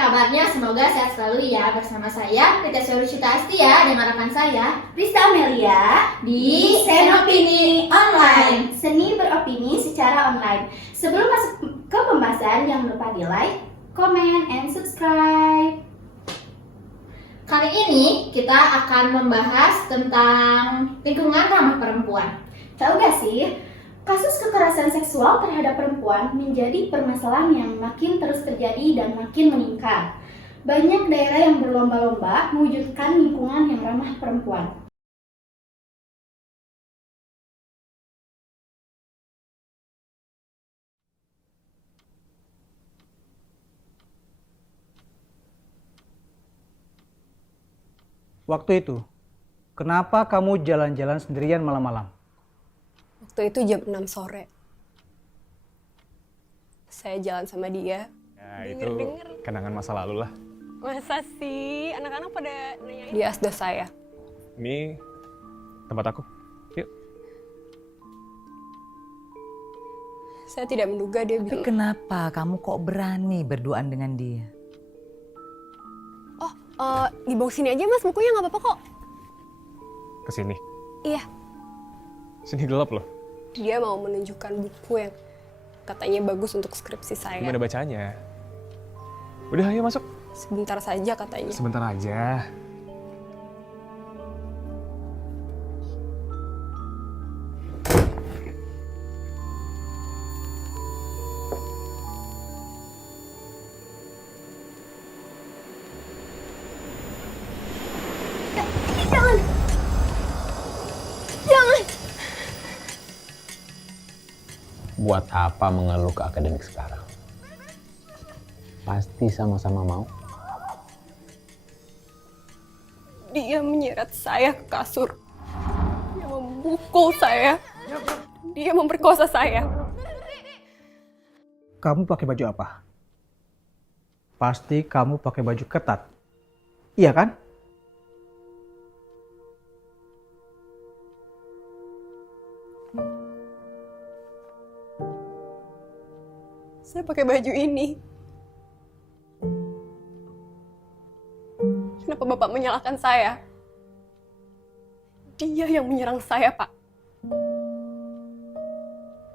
Kabarnya semoga sehat selalu ya. Bersama saya Rita Syurushita Astia dan rekan saya Rista Amelia di Senopini Online. Seni beropini secara online. Sebelum masuk ke pembahasan, jangan lupa di like, comment, and subscribe. Kali ini kita akan membahas tentang lingkungan ramah perempuan. Tahu gak sih, kasus kekerasan seksual terhadap perempuan menjadi permasalahan yang makin terus terjadi dan makin meningkat. Banyak daerah yang berlomba-lomba mewujudkan lingkungan yang ramah perempuan. Waktu itu, kenapa kamu jalan-jalan sendirian malam-malam? Waktu itu jam 6 sore. Saya jalan sama dia. Ya itu kenangan masa lalu lah. Masa sih? Anak-anak pada nanya. Dia asdos saya. Ini tempat aku. Yuk. Saya tidak menduga dia Tapi bilang. kenapa kamu kok berani berduaan dengan dia? Dibawa sini aja mas, bukunya nggak apa-apa kok. Kesini. Iya. Sini gelap loh. Dia mau menunjukkan buku yang katanya bagus untuk skripsi saya. Gimana bacanya? Udah ayo masuk. Sebentar saja katanya. Sebentar aja. Jangan. Buat apa mengeluh ke akademik sekarang? Pasti sama-sama mau. Dia menyeret saya ke kasur. Dia memukul saya. Dia memperkosa saya. Kamu pakai baju apa? Pasti kamu pakai baju ketat. Iya kan? Saya pakai baju ini. Kenapa Bapak menyalahkan saya? Dia yang menyerang saya, Pak.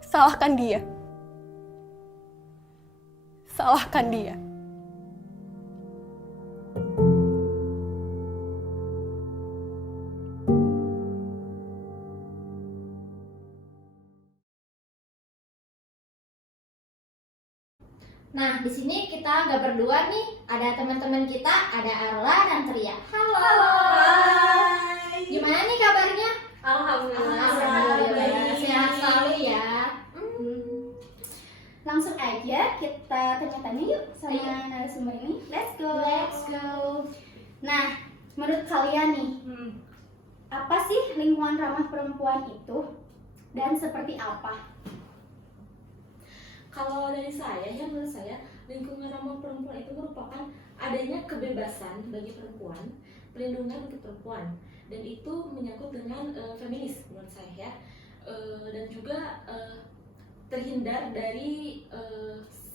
Salahkan dia. Salahkan dia. Nah, di sini kita nggak berdua nih. Ada teman-teman kita, ada Arla dan Tria. Halo. Hai. Gimana nih kabarnya? Alhamdulillah. Sehat selalu ya. Langsung aja kita tanya-tanya yuk sama Ayo. narasumber ini. Let's go. Let's go. Nah, menurut kalian nih, apa sih lingkungan ramah perempuan itu dan seperti apa? Kalau dari saya, ya menurut saya lingkungan ramah perempuan itu merupakan adanya kebebasan bagi perempuan, perlindungan untuk perempuan, dan itu menyangkut dengan feminis menurut saya ya, dan juga terhindar dari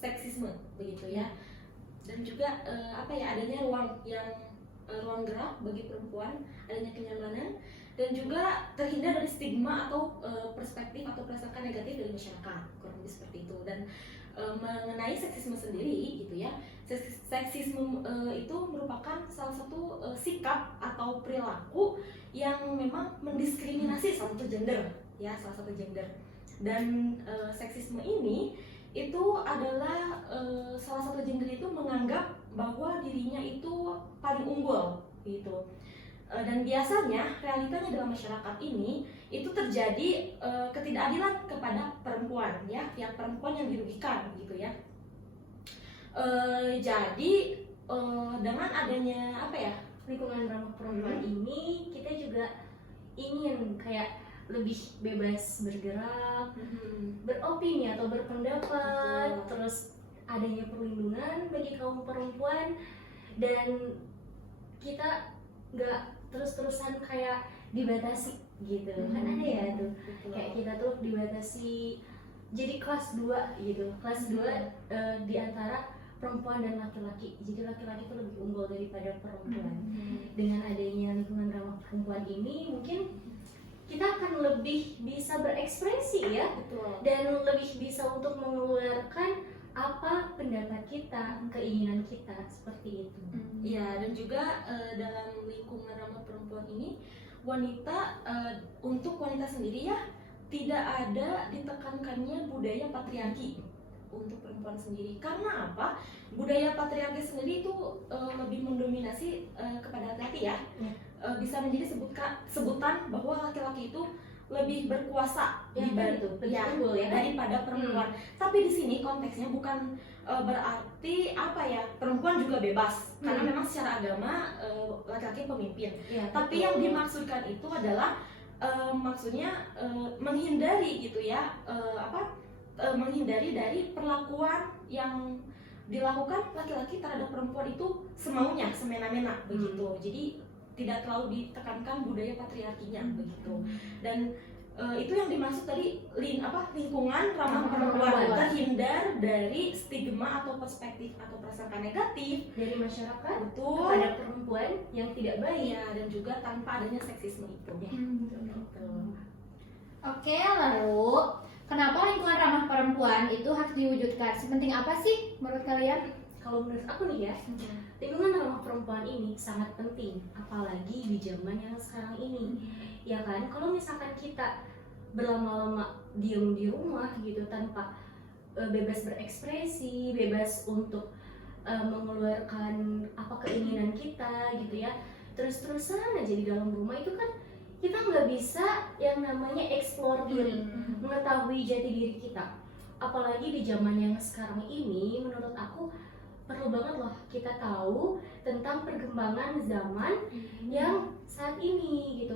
seksisme begitu ya, dan juga adanya ruang gerak bagi perempuan, adanya kenyamanan, dan juga terhindar dari stigma atau perspektif atau prasangka negatif dari masyarakat, kurang lebih seperti itu. Dan mengenai seksisme sendiri gitu ya, seksisme itu merupakan salah satu sikap atau perilaku yang memang mendiskriminasi salah satu gender ya, salah satu gender. Dan seksisme ini itu adalah salah satu gender itu menganggap bahwa dirinya itu paling unggul gitu. Dan biasanya realitanya dalam masyarakat ini itu terjadi ketidakadilan kepada perempuan ya, pihak perempuan yang dirugikan gitu ya. Jadi dengan adanya lingkungan ramah perempuan ini, kita juga ingin kayak lebih bebas bergerak, beropini atau berpendapat, terus terus adanya perlindungan bagi kaum perempuan, dan kita nggak terus-terusan kayak dibatasi gitu. Kan ada ya tuh kayak kita tuh dibatasi jadi kelas 2 gitu, kelas 2 di antara perempuan dan laki-laki. Jadi laki-laki itu lebih unggul daripada perempuan. Dengan adanya lingkungan ramah perempuan ini mungkin kita akan lebih bisa berekspresi ya. Betul. Dan lebih bisa untuk mengeluarkan apa pendapat kita, keinginan kita, seperti itu. Iya, dan juga dalam lingkungan ramah perempuan ini wanita, untuk wanita sendiri ya, tidak ada ditekankannya budaya patriarki untuk perempuan sendiri. Karena apa? Budaya patriarki sendiri itu lebih mendominasi kepada laki-laki ya. Bisa menjadi sebutan bahwa laki-laki itu lebih berkuasa daripada perempuan. Tapi di sini konteksnya bukan berarti apa ya, perempuan juga bebas, karena memang secara agama laki-laki pemimpin. Tapi yang dimaksudkan itu adalah maksudnya menghindari gitu ya, menghindari dari perlakuan yang dilakukan laki-laki terhadap perempuan itu semaunya, semena-mena begitu. Jadi tidak terlalu ditekankan budaya patriarkinya begitu. Dan itu yang dimaksud tadi lingkungan ramah perempuan, terhindar dari stigma atau perspektif atau prasangka negatif Dari masyarakat betul kepada perempuan yang tidak baik. ya, dan juga tanpa adanya seksisme itu. Oke, lalu kenapa lingkungan ramah perempuan itu harus diwujudkan? Sepenting apa sih menurut kalian? Kalau menurut aku nih ya, lingkungan ramah perempuan ini sangat penting, apalagi di zaman yang sekarang ini. Ya kan, kalau misalkan kita berlama-lama diem di rumah gitu tanpa bebas berekspresi, bebas untuk mengeluarkan apa keinginan kita gitu ya, terus-terusan aja di dalam rumah, itu kan kita nggak bisa yang namanya explore diri, mengetahui jati diri kita. Apalagi di zaman yang sekarang ini, menurut aku perlu banget loh kita tahu tentang perkembangan zaman yang saat ini gitu,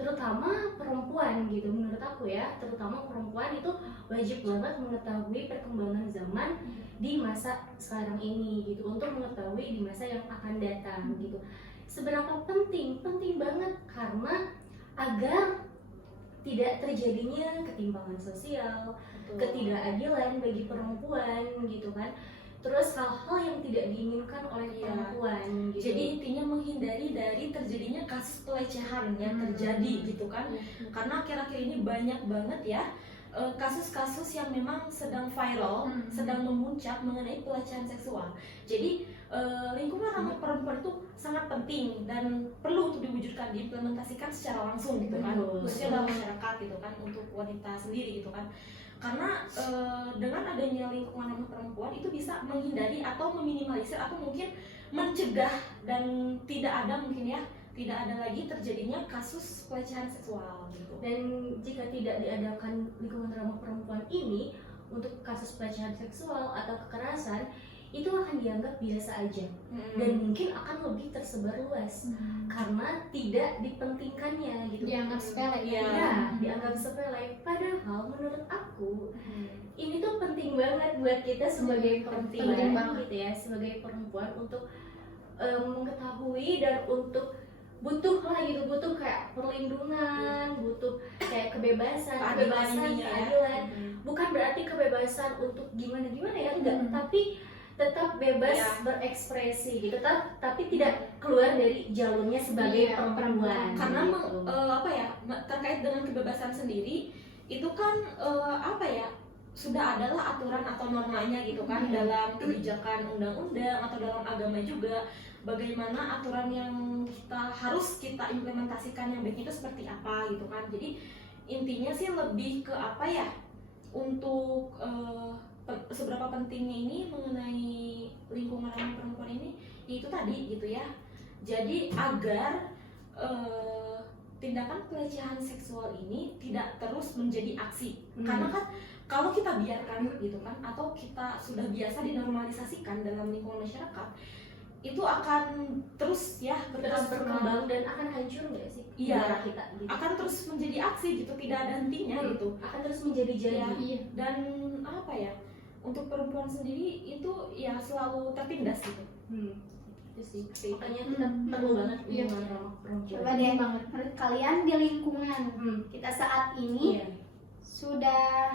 terutama perempuan gitu. Menurut aku ya, terutama perempuan itu wajib banget mengetahui perkembangan zaman di masa sekarang ini gitu, untuk mengetahui di masa yang akan datang gitu. Seberapa penting banget, karena agar tidak terjadinya ketimpangan sosial, ketidakadilan bagi perempuan gitu kan. Terus hal-hal yang tidak diinginkan oleh perempuan gitu. Jadi intinya menghindari dari terjadinya kasus pelecehan yang terjadi gitu kan. Karena akhir-akhir ini banyak banget ya kasus-kasus yang memang sedang viral, sedang memuncak mengenai pelecehan seksual. Jadi lingkungan ramah perempuan itu sangat penting dan perlu untuk diwujudkan, diimplementasikan secara langsung gitu kan, khususnya dalam masyarakat gitu kan, untuk wanita sendiri gitu kan. Karena dengan adanya lingkungan ramah perempuan itu bisa menghindari atau meminimalisir atau mungkin mencegah dan tidak ada lagi terjadinya kasus pelecehan seksual gitu. Dan jika tidak diadakan lingkungan ramah perempuan ini untuk kasus pelecehan seksual atau kekerasan, itu akan dianggap biasa aja dan mungkin akan lebih tersebar luas karena tidak dipentingkannya gitu. Dianggap sepele ya, dianggap sepele. Padahal menurut aku ini tuh penting banget buat kita sebagai perempuan gitu ya, sebagai perempuan untuk mengetahui dan untuk butuh kayak perlindungan, butuh kayak kebebasan, keadilan. Bukan berarti kebebasan untuk gimana ya, enggak, tapi tetap bebas berekspresi gitu, tapi tidak keluar dari jalurnya sebagai perempuan. Karena terkait dengan kebebasan sendiri itu kan sudah adalah aturan atau normanya gitu kan, dalam kebijakan undang-undang atau dalam agama juga, bagaimana aturan yang harus kita implementasikan yang baik itu seperti apa gitu kan. Jadi intinya sih lebih ke untuk seberapa pentingnya ini mengenai lingkungan ramah perempuan ini, yaitu tadi gitu ya. Jadi agar tindakan pelecehan seksual ini tidak terus menjadi aksi. Karena kan kalau kita biarkan gitu kan, atau kita sudah biasa dinormalisasikan dalam lingkungan masyarakat, itu akan terus berkembang dan akan hancur nggak sih? Iya, kita gitu. akan terus menjadi aksi gitu, tidak ada hentinya gitu. Akan terus menjadi jadi. Dan untuk perempuan sendiri itu ya selalu tertindas gitu. Itu sih. Makanya kita perlu banget lingkungan ramah perempuan. Coba deh banget, menurut kalian di lingkungan kita saat ini Iya. sudah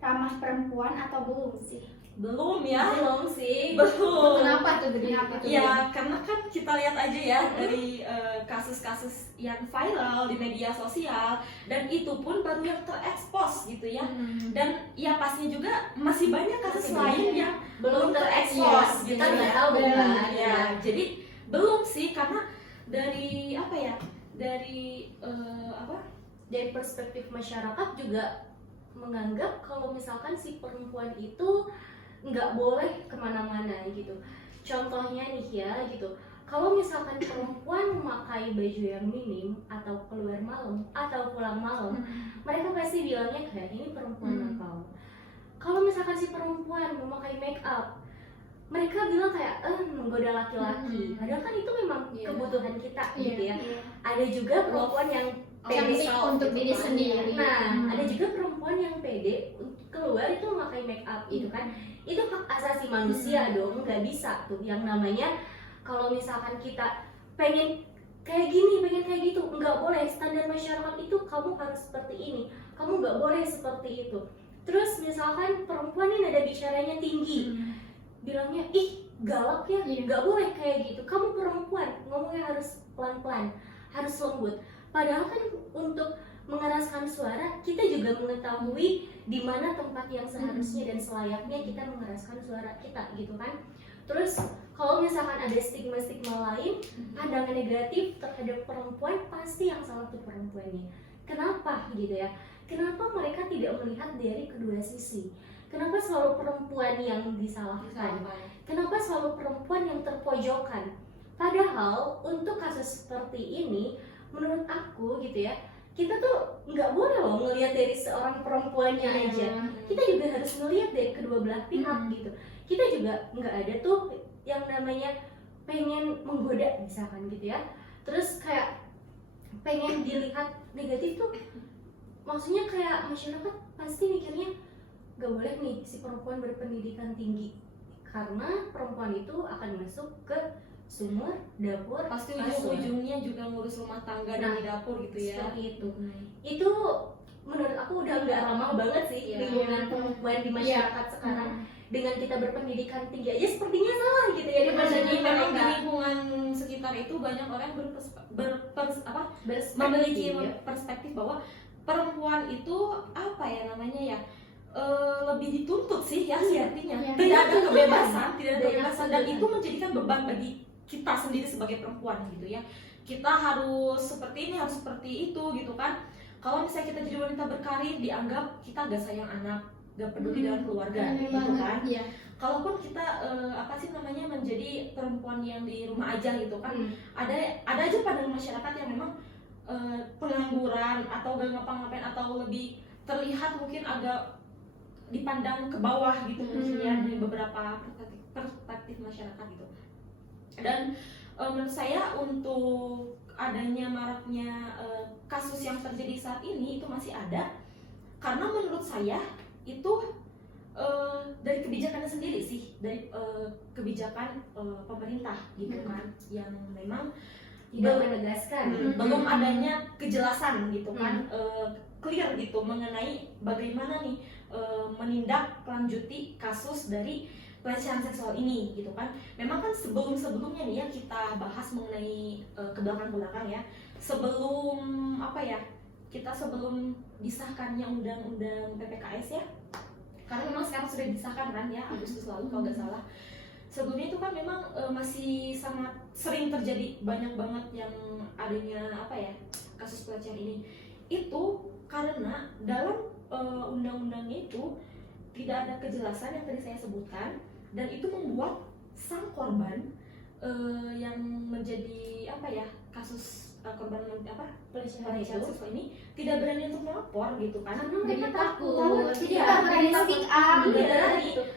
ramah perempuan atau belum sih? Belum ya? Belum sih. Belum. Kenapa tuh Gede? Ya karena kan kita lihat aja ya dari kasus-kasus yang viral di media sosial, dan itu pun baru yang terekspos gitu ya. Dan ya pastinya juga masih banyak kasus lain yang belum terekspos gitu Kita nggak ya. tahu kan. Ya, jadi belum sih, karena dari apa ya? Dari Dari perspektif masyarakat juga menganggap kalau misalkan si perempuan itu nggak boleh kemana-mana gitu. Contohnya nih ya gitu, kalau misalkan perempuan memakai baju yang minim atau keluar malam atau pulang malam, mereka pasti bilangnya kayak ini perempuan nakal. Kalau misalkan si perempuan memakai make up, mereka bilang kayak menggoda laki-laki. Padahal kan itu memang kebutuhan kita gitu ya. Ada juga perempuan yang Cantik untuk diri sendiri. Nah, ada juga perempuan yang pede keluar itu memakai make up gitu kan. Itu hak asasi manusia dong, nggak bisa tuh yang namanya kalau misalkan kita pengen kayak gini, pengen kayak gitu, nggak boleh. Standar masyarakat itu kamu harus seperti ini, kamu nggak boleh seperti itu. Terus misalkan perempuan ini nada bicaranya tinggi, bilangnya ih galak ya, nggak boleh kayak gitu. Kamu perempuan, ngomongnya harus pelan-pelan, harus lembut. Padahal kan untuk mengeraskan suara, kita juga mengetahui di mana tempat yang seharusnya dan selayaknya kita mengeraskan suara kita gitu kan. Terus kalau misalkan ada stigma-stigma lain, pandangan negatif terhadap perempuan, pasti yang salah tuh perempuannya. Kenapa gitu ya? Kenapa mereka tidak melihat dari kedua sisi? Kenapa selalu perempuan yang disalahkan? Kenapa selalu perempuan yang terpojokkan? Padahal untuk kasus seperti ini, menurut aku gitu ya, kita tuh nggak boleh loh ngelihat dari seorang perempuannya aja. Kita juga harus ngelihat dari kedua belah pihak gitu. Kita juga nggak ada tuh yang namanya pengen menggoda misalkan gitu ya. Terus kayak pengen dilihat negatif tuh, maksudnya kayak masyarakat pasti mikirnya nggak boleh nih si perempuan berpendidikan tinggi, karena perempuan itu akan masuk ke sumur, dapur, pasti kasur. ujung-ujungnya juga ngurus rumah tangga dan di dapur gitu ya. Seperti itu. Itu menurut aku udah nggak ramah banget sih lingkungan perempuan di masyarakat sekarang. Dengan kita berpendidikan tinggi aja sepertinya salah gitu ya Jadi memang di mereka. lingkungan sekitar itu banyak orang memiliki perspektif bahwa perempuan itu apa ya namanya ya, lebih dituntut sih ya sepertinya. Tidak ada kebebasan, dan itu menjadikan beban bagi kita sendiri sebagai perempuan gitu ya. Kita harus seperti ini, harus seperti itu gitu kan. Kalau misalnya kita jadi wanita berkarir, dianggap kita gak sayang anak, gak peduli dengan keluarga gitu kan. Kalaupun kita menjadi perempuan yang di rumah aja gitu kan, ada aja pandangan masyarakat yang memang pengangguran atau gak ngapa-ngapain, atau lebih terlihat mungkin agak dipandang ke bawah gitu mungkin ya di beberapa perspektif masyarakat gitu. Dan menurut saya untuk adanya maraknya kasus yang terjadi saat ini itu masih ada karena menurut saya itu dari kebijakannya sendiri sih, dari kebijakan pemerintah gitu kan, yang memang tidak menegaskan, belum adanya kejelasan gitu kan, clear gitu mengenai bagaimana nih menindaklanjuti kasus dari pelecehan seksual ini gitu kan. Memang kan sebelumnya nih ya kita bahas mengenai ke belakang ya, sebelum sebelum disahkannya undang-undang PPKS ya, karena memang sekarang sudah disahkan kan ya, Agustus lalu kalau nggak salah. Sebelumnya itu kan memang masih sangat sering terjadi, banyak banget yang adanya kasus pelecehan ini. Itu karena dalam undang-undangnya itu tidak ada kejelasan yang tadi saya sebutkan, dan itu membuat sang korban yang menjadi kasus korban pelecehan seksual ini tidak berani untuk melapor gitu kan, karena mereka takut. Tidak berani speak up.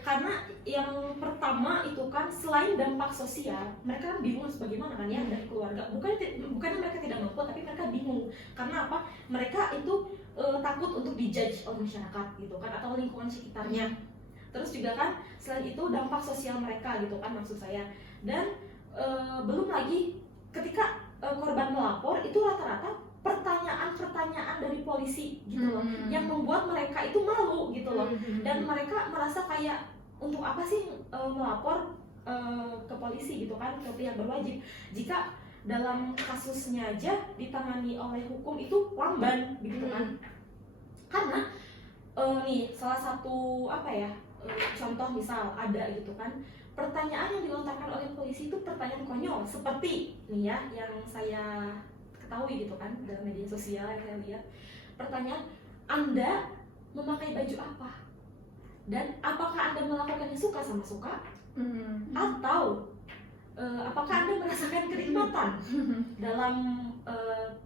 Karena yang pertama itu kan selain dampak sosial, mereka kan bingung harus bagaimana kan ya dari keluarga. Bukannya mereka tidak mampu, tapi mereka bingung karena apa? Mereka itu takut untuk dijudge oleh masyarakat gitu kan, atau lingkungan sekitarnya. Terus juga kan selain itu dampak sosial mereka gitu kan maksud saya. Dan belum lagi ketika korban melapor itu rata-rata pertanyaan-pertanyaan dari polisi gitu loh yang membuat mereka itu malu gitu loh. Dan mereka merasa kayak untuk apa sih melapor ke polisi gitu kan, ke pihak berwajib jika dalam kasusnya aja ditangani oleh hukum itu lamban gitu kan. Karena nih salah satu contoh misal ada gitu kan, pertanyaan yang dilontarkan oleh polisi itu pertanyaan konyol seperti nih ya yang saya ketahui gitu kan dalam media sosial yang saya lihat. Pertanyaan, Anda memakai baju apa? Dan apakah Anda melakukannya suka sama suka? Atau apakah Anda merasakan kenikmatan dalam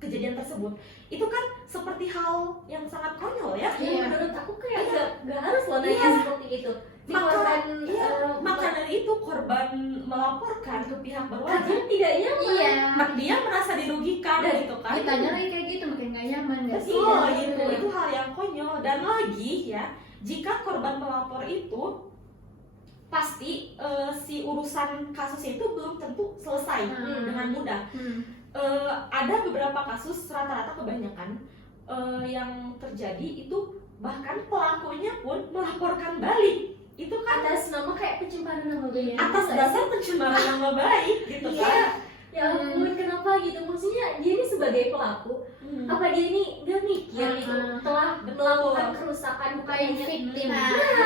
kejadian tersebut? Itu kan seperti hal yang sangat konyol ya. Menurut aku kayak gak harus loh nanya seperti itu. Maka dari itu korban melaporkan ke pihak berwajib. Karena tidak nyaman. Dia merasa dirugikan gitu kan. Ditanya lagi kayak gitu makin gak nyaman gak sih? Itu hal yang konyol. Dan lagi ya, jika korban melapor itu pasti si urusan kasusnya itu belum tentu selesai dengan mudah. Ada beberapa kasus, rata-rata kebanyakan yang terjadi itu bahkan pelakunya pun melaporkan balik. Itu kan Atas nama kayak pencemaran nama baik. atas dasar pencemaran nama baik gitu kan. Ya ampun, kenapa gitu? Maksudnya dia ini sebagai pelaku, apa dia ini gak mikir gitu telah melakukan kerusakan bukan hanya victim.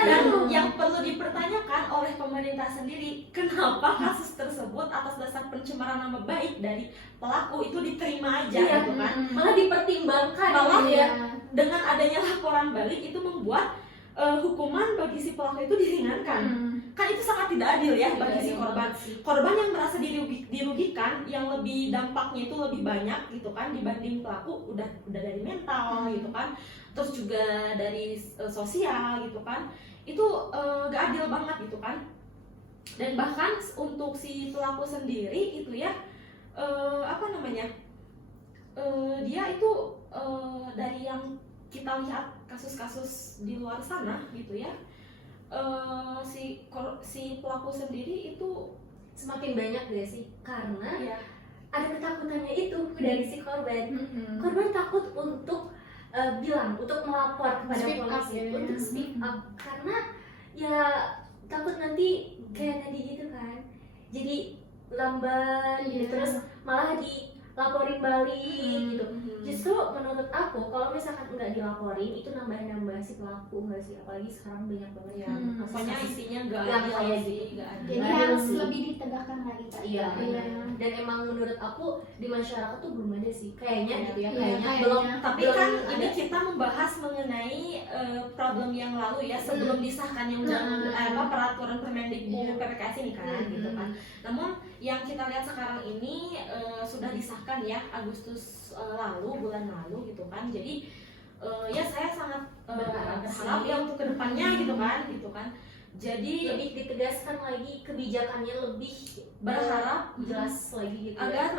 Dan yang perlu dipertanyakan oleh pemerintah sendiri, kenapa kasus tersebut atas dasar pencemaran nama baik dari pelaku itu diterima aja gitu kan. malah dipertimbangkan Malah gitu ya. Dengan adanya laporan balik itu membuat hukuman bagi si pelaku itu diringankan. Kan itu sangat tidak adil ya bagi si korban. Korban yang merasa dirugikan, yang lebih dampaknya itu lebih banyak gitu kan dibanding pelaku, udah dari mental gitu kan, terus juga dari sosial gitu kan. Itu gak adil banget gitu kan. Dan bahkan untuk si pelaku sendiri itu ya dia itu dari yang kita lihat kasus-kasus di luar sana gitu ya, si pelaku sendiri itu Semakin banyak gak sih? Karena ya ada ketakutannya itu dari si korban. Korban takut untuk bilang, untuk melapor kepada Speak up, polisi, ya. untuk speak up, karena ya takut nanti kayak tadi gitu kan, jadi lamban gitu, terus malah dilaporin balik gitu. Justru menurut aku kalau misalkan nggak dilaporin itu nambah-nambah si pelaku nggak sih, apalagi sekarang banyak banget yang pokoknya kasus-kasus intinya gak yang adil kayak sih, gitu. gak adil. Jadi Adil harus sih. lebih ditegakkan lagi Kak. Iya, Iya. dan emang menurut aku di masyarakat tuh belum ada sih kayaknya gitu ya, Iya, kayaknya kayaknya. belum. Tapi belum kan ada. ini kita membahas mengenai problem yang lalu ya sebelum disahkannya peraturan Permendikbud PPKS ini kan gitu kan. Namun yang kita lihat sekarang ini sudah disahkan ya Agustus bulan lalu gitu kan. Jadi ya saya sangat berharap ya untuk kedepannya gitu kan. Jadi lebih ditegaskan lagi kebijakannya, lebih berharap jelas lagi gitu ya. agar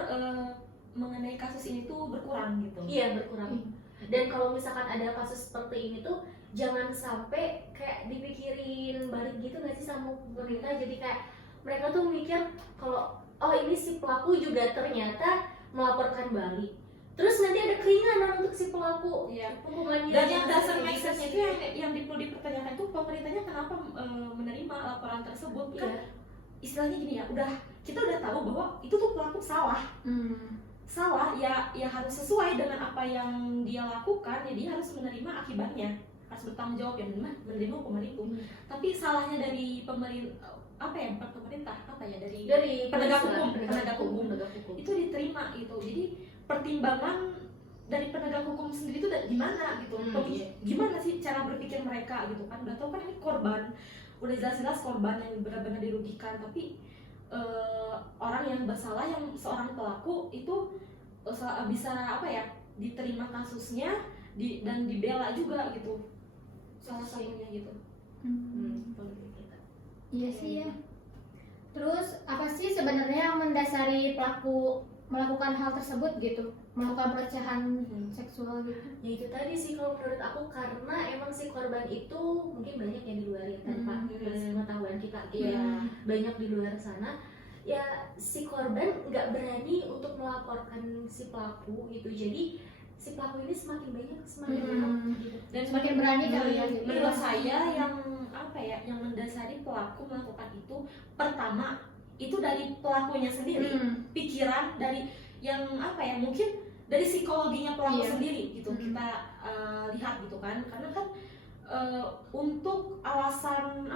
mengenai kasus ini tuh berkurang gitu. Iya, berkurang. Dan kalau misalkan ada kasus seperti ini tuh jangan sampai kayak dipikirin balik gitu nggak sih sama pemerintah. Jadi kayak mereka tuh mikir kalau oh ini si pelaku juga ternyata melaporkan balik, terus nanti ada keringanan untuk si pelaku. Iya. Hukumannya. Dan yang dasar kayak make gitu sense sih. itu yang perlu dipertanyakan itu pemerintahnya kenapa menerima laporan tersebut kan. Iya. Istilahnya gini ya, kita udah tahu bahwa itu tuh pelaku salah ya harus sesuai dengan apa yang dia lakukan, ya dia harus menerima akibatnya, harus bertanggung jawab ya, menerima hukuman itu. Tapi salahnya dari pemerintah dari penegak hukum itu diterima gitu. Jadi pertimbangan dari penegak hukum sendiri itu gimana gitu, gimana sih cara berpikir mereka gitu kan. Udah tahu kan ini korban, udah jelas-jelas korban yang benar-benar dirugikan, tapi orang yang bersalah, yang seorang pelaku itu bisa diterima kasusnya dan dibela juga gitu, salah satunya gitu. Iya sih ya. Terus apa sih sebenarnya yang mendasari pelaku melakukan hal tersebut gitu? melakukan pelecehan seksual gitu? Ya itu tadi sih kalau menurut aku, karena emang si korban itu mungkin banyak yang di luar ya, tanpa pengetahuan kita banyak di luar sana. Ya si korban nggak berani untuk melaporkan si pelaku gitu, jadi si pelaku ini semakin banyak gitu. Dan semakin berani kali ya gitu. Menurut saya yang yang mendasari pelaku melakukan itu, pertama itu dari pelakunya sendiri, pikiran dari yang mungkin dari psikologinya pelaku sendiri gitu. Kita lihat gitu kan, karena kan untuk alasan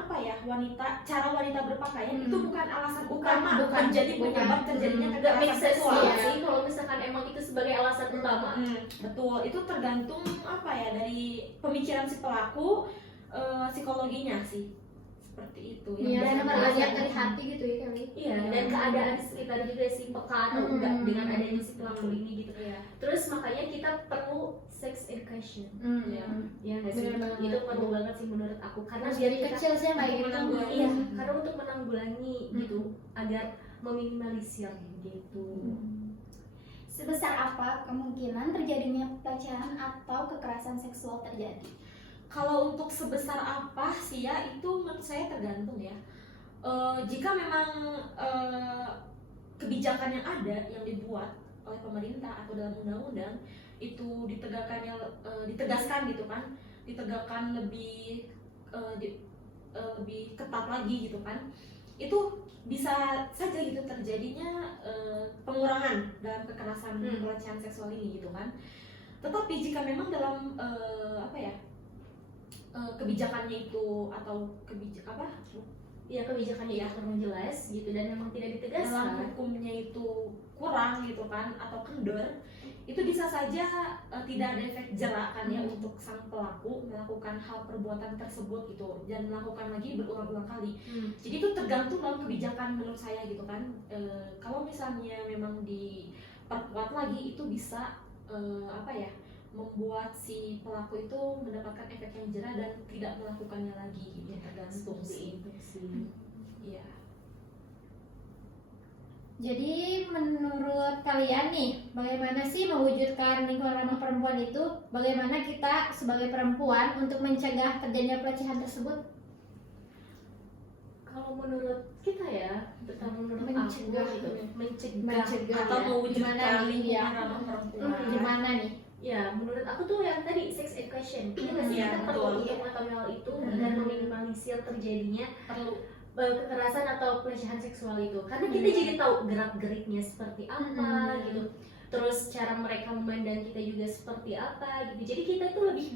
cara wanita berpakaian itu bukan alasan utama menjadi penyebab terjadinya kekerasan seksual sih kalau misalkan emang itu sebagai alasan utama. Betul, itu tergantung dari pemikiran si pelaku, psikologinya sih, seperti itu. Iya, dan melihat dari hati gitu ya kali. Iya, dan keadaan di sekitar juga sih, peka atau enggak dengan adanya si pelaku ini gitu. Terus makanya kita perlu sex education. Ya nggak sih? Itu perlu banget sih menurut aku, karena Harus dari kecil sih kayak gitu. Iya, karena untuk menanggulangi gitu, agar meminimalisir gitu. Sebesar apa kemungkinan terjadinya pelecehan atau kekerasan seksual terjadi? Kalau untuk sebesar apa sih ya, itu menurut saya tergantung ya. Jika memang kebijakan yang ada yang dibuat oleh pemerintah atau dalam undang-undang itu ditegaskan gitu kan, ditegakkan lebih lebih ketat lagi gitu kan, itu bisa saja gitu terjadinya pengurangan dalam kekerasan pelecehan seksual ini gitu kan. Tetapi jika memang dalam kebijakannya itu atau kebijakannya itu kurang jelas gitu dan memang tidak dalam ditegaskan, hukumnya itu kurang gitu kan atau kendor, itu bisa saja tidak ada efek jerak kan ya untuk sang pelaku melakukan hal perbuatan tersebut gitu dan melakukan lagi berulang-ulang kali. Jadi itu tergantung dalam kebijakan menurut saya gitu kan. Kalau misalnya memang diperkuat lagi, itu bisa membuat si pelaku itu mendapatkan efek yang jerah dan tidak melakukannya lagi gitu. Tergantung sih. Iya. Jadi menurut kalian nih, bagaimana sih mewujudkan lingkungan ramah perempuan itu? Bagaimana kita sebagai perempuan untuk mencegah terjadinya pelecehan tersebut? kalau menurut kita ya, terutama menurut Mencegah. aku gitu, Mencegah Atau ya. mewujudkan Gimana nih? lingkungan Ya. ramah perempuan. Gimana nih? ya, menurut aku tuh yang tadi sex education. Kita Iya, perlu betul. untuk mengetahui hal itu agar meminimalisir terjadinya Perlu kekerasan atau pelecehan seksual itu, karena kita jadi tahu gerak-geriknya seperti apa gitu, terus cara mereka memandang kita juga seperti apa gitu, jadi kita tuh lebih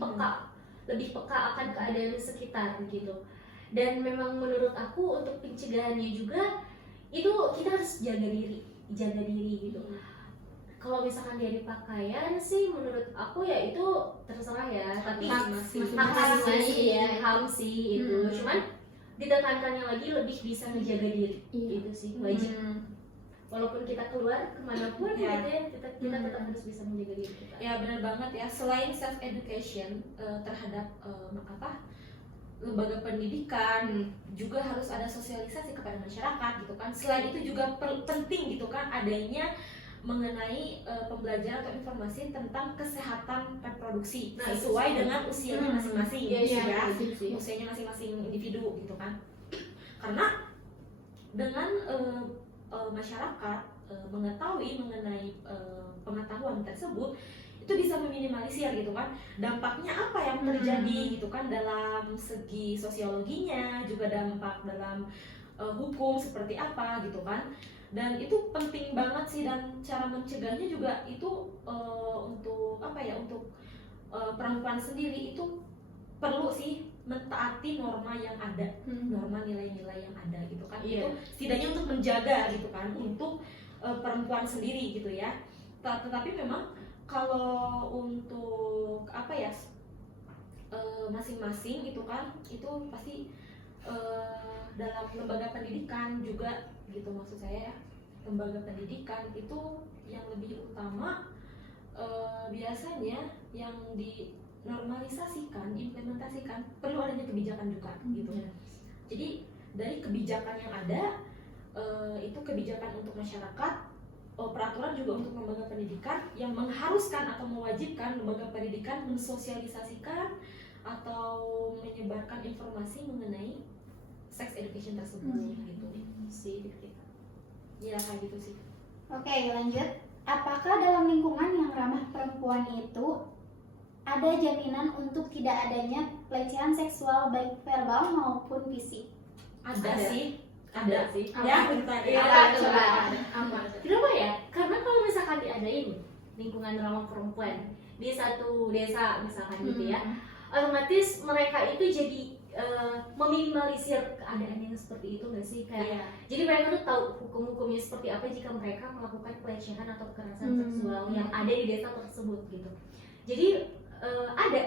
peka akan keadaan sekitar gitu. Dan memang menurut aku untuk pencegahannya juga itu kita harus jaga diri gitu. Kalau misalkan dari pakaian sih menurut aku ya itu terserah ya, tapi Hak masing-masing ya. ham sih itu, cuman ditekankannya lagi lebih bisa menjaga diri. Iya. Itu sih wajib, walaupun kita keluar kemanapun Ya. gitu ya, kita tetap harus bisa menjaga diri kita. Ya benar banget ya. Selain self education terhadap lembaga pendidikan, juga harus ada sosialisasi kepada masyarakat gitu kan. Selain itu juga penting gitu kan adanya mengenai pembelajaran atau informasi tentang kesehatan reproduksi sesuai dengan usianya masing-masing ya, usianya masing-masing individu gitu kan. Karena dengan masyarakat mengetahui mengenai pengetahuan tersebut, itu bisa meminimalisir gitu kan dampaknya apa yang terjadi gitu kan, dalam segi sosiologinya, juga dampak dalam hukum seperti apa gitu kan. Dan itu penting banget sih, dan cara mencegahnya juga itu untuk perempuan sendiri itu perlu sih mentaati norma yang ada, norma nilai-nilai yang ada gitu kan. Itu setidaknya untuk menjaga gitu kan untuk perempuan sendiri gitu ya. Tetapi memang kalau untuk masing-masing gitu kan, itu pasti dalam lembaga pendidikan juga gitu, maksud saya ya, lembaga pendidikan itu yang lebih utama biasanya yang dinormalisasikan, diimplementasikan, perlu adanya kebijakan juga gitu. Jadi dari kebijakan yang ada itu kebijakan untuk masyarakat, peraturan juga untuk lembaga pendidikan yang mengharuskan atau mewajibkan lembaga pendidikan mensosialisasikan atau menyebarkan informasi mengenai sex education tersebut gitu sih kita. Ya kayak gitu sih. Oke, lanjut. Apakah dalam lingkungan yang ramah perempuan itu ada jaminan untuk tidak adanya pelecehan seksual baik verbal maupun fisik? Ada sih. Ya, kita Coba. Kenapa ya? Karena kalau misalkan diadain lingkungan ramah perempuan di satu desa misalkan gitu ya, otomatis mereka itu jadi meminimalisir keadaan yang seperti itu nggak sih? Kayak jadi mereka tuh tahu hukum-hukumnya seperti apa jika mereka melakukan pelecehan atau kekerasan seksual yang ada di desa tersebut gitu. Jadi ada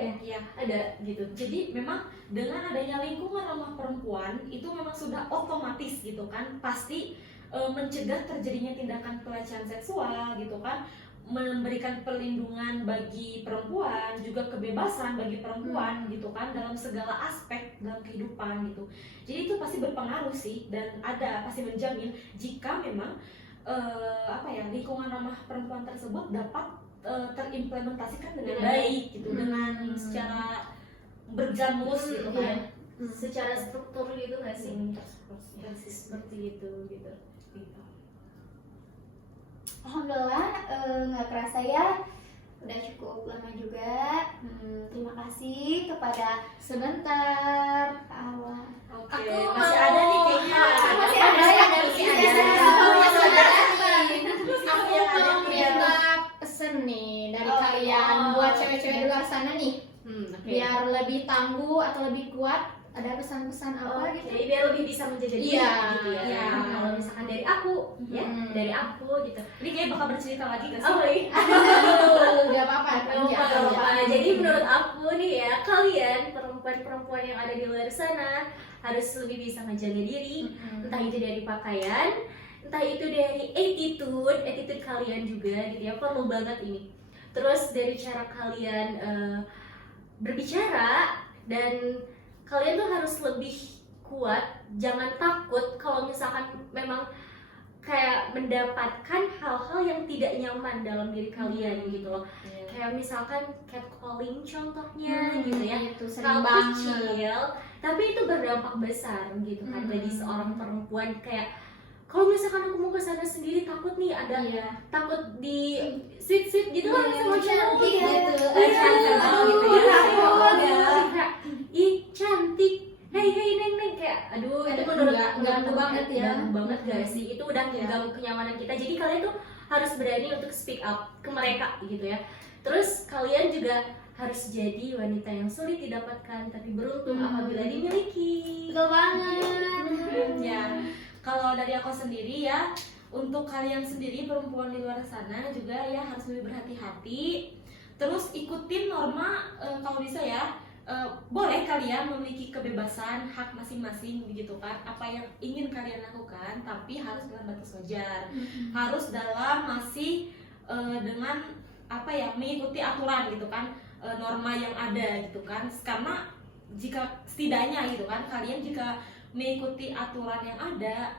ada gitu. Jadi memang dengan adanya lingkungan ramah perempuan itu memang sudah otomatis gitu kan, pasti mencegah terjadinya tindakan pelecehan seksual gitu kan, memberikan perlindungan bagi perempuan, juga kebebasan bagi perempuan gitu kan dalam segala aspek dalam kehidupan gitu. Jadi itu pasti berpengaruh sih dan pasti menjamin jika memang lingkungan ramah perempuan tersebut dapat terimplementasikan dengan baik gitu, dengan secara berjalan mulus gitu kan, secara struktur gitu nggak sih? Seperti itu gitu. Alhamdulillah, nggak kerasa ya, udah cukup lama juga. Terima kasih kepada Sebentar. Allah. Oke, Aku masih mau- ada nih kayaknya. Masih ada ya, Masih masih ada. ada. Aku mau minta pesen nih dari kalian buat cewek-cewek di luar sana nih, biar lebih tangguh atau lebih kuat. Ada pesan-pesan apa gitu? Jadi biar lebih bisa menjaga diri Iya. gitu ya. Iya. Kalau misalkan dari aku, ya dari aku gitu. Ini kayak bakal bercerita lagi gak sih? Oh iya. Gak apa-apa. Gak apa-apa. Jadi menurut aku nih ya, kalian perempuan-perempuan yang ada di luar sana harus lebih bisa menjaga diri, entah itu dari pakaian, entah itu dari attitude kalian juga gitu ya, perlu banget ini. Terus dari cara kalian berbicara, dan kalian tuh harus lebih kuat, jangan takut kalau misalkan memang kayak mendapatkan hal-hal yang tidak nyaman dalam diri kalian gitu loh. Kayak misalkan catcalling contohnya gitu ya, Itu sering hal banget. kecil tapi itu berdampak besar gitu kan bagi seorang perempuan. Kayak kalau misalkan aku mau ke sana sendiri takut nih ada takut di sit gitu lah sama cowok gitu. cantik gitu ya, Takut. kayak ih cantik, hey neng kayak aduh itu menurut ganggu banget ya. ganggu banget guys sih, itu udah mengganggu kenyamanan kita. Jadi kalian tuh harus berani untuk speak up ke mereka gitu ya. Terus kalian juga harus jadi wanita yang sulit didapatkan tapi beruntung apabila dimiliki. Betul banget. Ya, kalau dari aku sendiri ya, untuk kalian sendiri perempuan di luar sana juga ya harus lebih berhati-hati. Terus ikutin norma kalau bisa ya. Boleh kalian memiliki kebebasan, hak masing-masing begitu kan, apa yang ingin kalian lakukan, tapi harus dalam batas wajar, harus dalam masih dengan mengikuti aturan gitu kan, norma yang ada gitu kan. Karena jika setidaknya gitu kan kalian jika mengikuti aturan yang ada,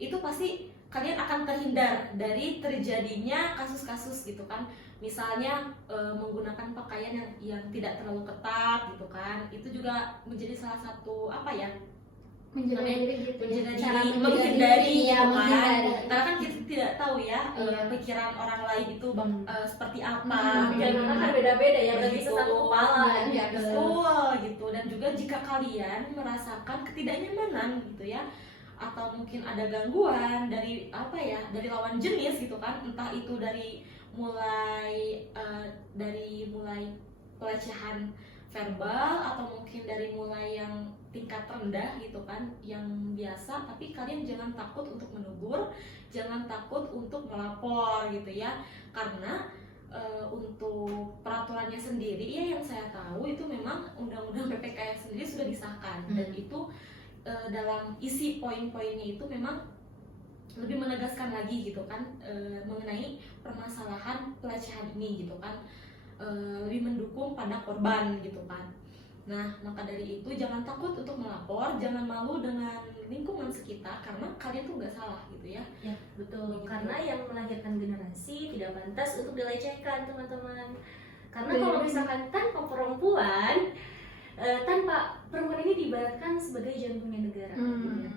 itu pasti kalian akan terhindar dari terjadinya kasus-kasus gitu kan. Misalnya menggunakan pakaian yang tidak terlalu ketat gitu kan, itu juga menjadi salah satu Menjaga diri gitu ya. menjaga Cara diri, menjaga menghindari diri, ya, gitu kan. menghindari. Karena kan kita tidak tahu ya pikiran orang lain itu seperti apa. Pikiran orang kan beda-beda ya, berarti Gitu. sesatu kepala Ya, gitu. betul gitu. Dan juga jika kalian merasakan ketidaknyamanan gitu ya, atau mungkin ada gangguan dari dari lawan jenis gitu kan, entah itu dari mulai pelecehan verbal atau mungkin dari mulai yang tingkat rendah gitu kan, yang biasa, tapi kalian jangan takut untuk menegur, jangan takut untuk melapor gitu ya. Karena untuk peraturannya sendiri ya yang saya tahu itu memang undang-undang PPKS sendiri sudah disahkan, dan itu dalam isi poin-poinnya itu memang lebih menegaskan lagi gitu kan, mengenai permasalahan pelecehan ini gitu kan, lebih mendukung pada korban gitu kan. Nah, maka dari itu jangan takut untuk melapor, jangan malu dengan lingkungan sekitar. kita karena kalian tuh nggak salah gitu ya. Ya, betul. Karena yang melahirkan generasi tidak pantas untuk dilecehkan, teman-teman. Karena kalau misalkan tanpa perempuan ini diibaratkan sebagai jantungnya negara. Gitu ya.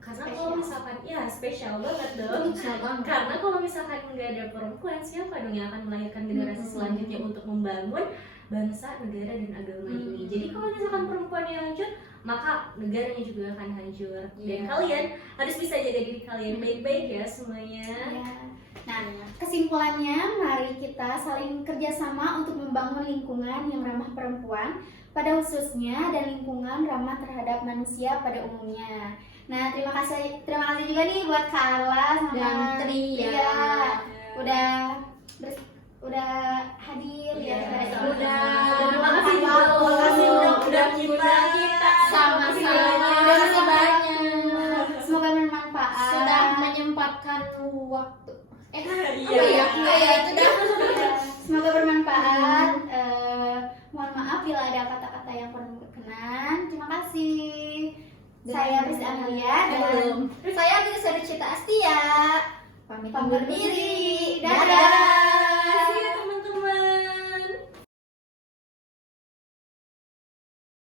Karena kalau misalkan, ya spesial banget dong. Karena kalau misalkan nggak ada perempuan, siapa dong yang akan melahirkan generasi selanjutnya untuk membangun bangsa, negara, dan agama ini. Jadi kalau misalkan perempuan yang hancur, maka negaranya juga akan hancur. Dan kalian harus bisa jaga diri kalian baik-baik ya semuanya. Nah, kesimpulannya, mari kita saling kerjasama untuk membangun lingkungan yang ramah perempuan pada khususnya dan lingkungan ramah terhadap manusia pada umumnya. Nah, terima kasih juga nih buat Carla sama Dan Tria. udah hadir ya. Terima kasih juga udah kita Sama-sama. Terima banyak. Semoga bermanfaat. Sudah menyempatkan waktu. Iya, itu dah. Semoga bermanfaat. Mohon maaf bila ada kata-kata yang kurang berkenan. Terima kasih. Saya Rizky Amalia dan Saya Rizky Cita Astia. Pamit undur diri. Dadah.